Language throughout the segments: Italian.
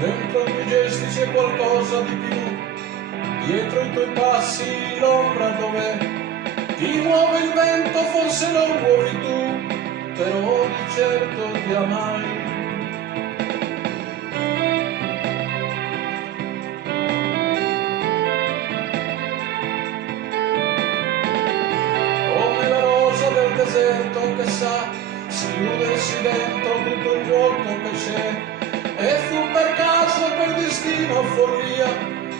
Dentro i tuoi gesti c'è qualcosa di più, dietro i tuoi passi l'ombra dov'è? Ti muove il vento, forse lo muovi tu, però di certo ti amai. Come la rosa del deserto che sa schiudersi dentro tutto il vuoto che c'è. E fu per caso, per destino, follia,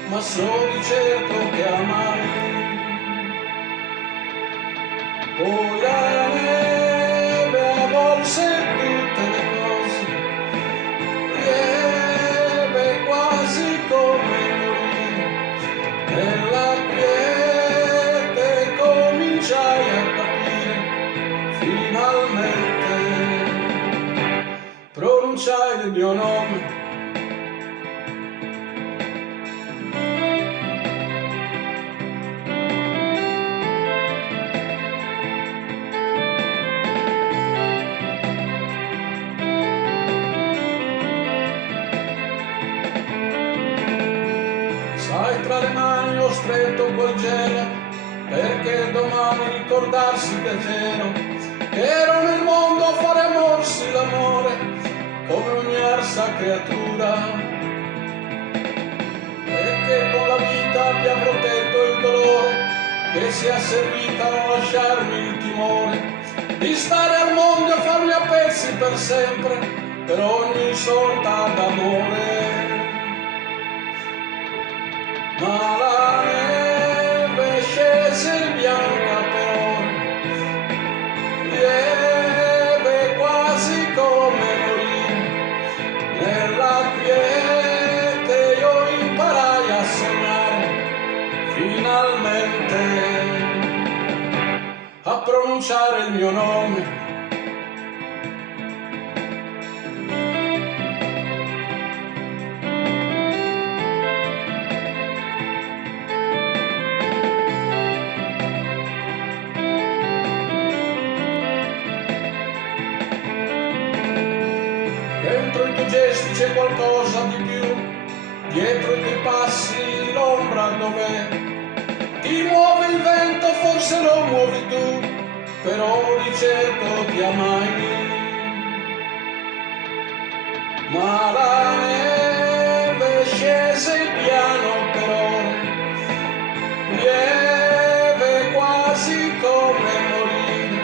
ma so di certo che amai. Poi la neve avvolse tutte le cose, lieve quasi come morire. Nella quiete cominciai a capire, finalmente pronunciai il mio nome. Sai, tra le mani ho stretto quel gelo, perché domani ricordarsi che c'ero, che ero nel mondo a fare a morsi l'amore, come ogni arsa creatura, e che con la vita abbia protetto il dolore, che sia servita a non lasciarmi il timore, di stare al mondo e farmi a pezzi per sempre, per ogni sorta d'amore. Ma la neve scese bianca per ore, lieve quasi come morire. Nella quiete io imparai a sognare, finalmente a pronunciare il mio nome. Dentro i tuoi gesti c'è qualcosa di più, dietro i tuoi passi l'ombra dov'è? Ti muove il vento, forse lo muovi tu, però di certo ti amai. Ma la neve scese piano per ore, lieve quasi come morire.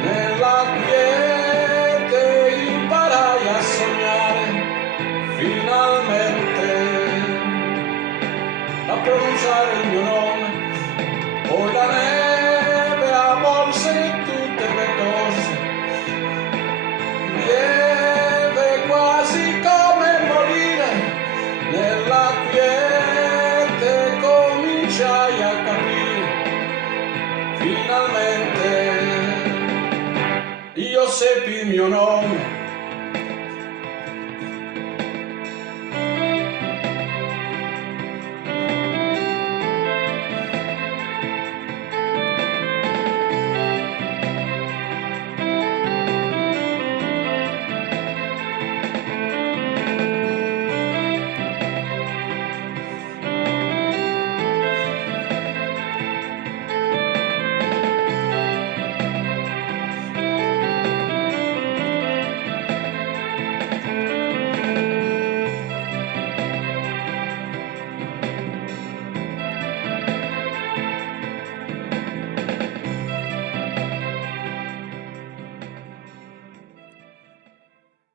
Nella quiete imparai a sognare, finalmente a pronunciare il mio nome. Poi la neve avvolse tutte le cose, lieve quasi come morire. Nella quiete cominciai a capire, finalmente io seppi il mio nome.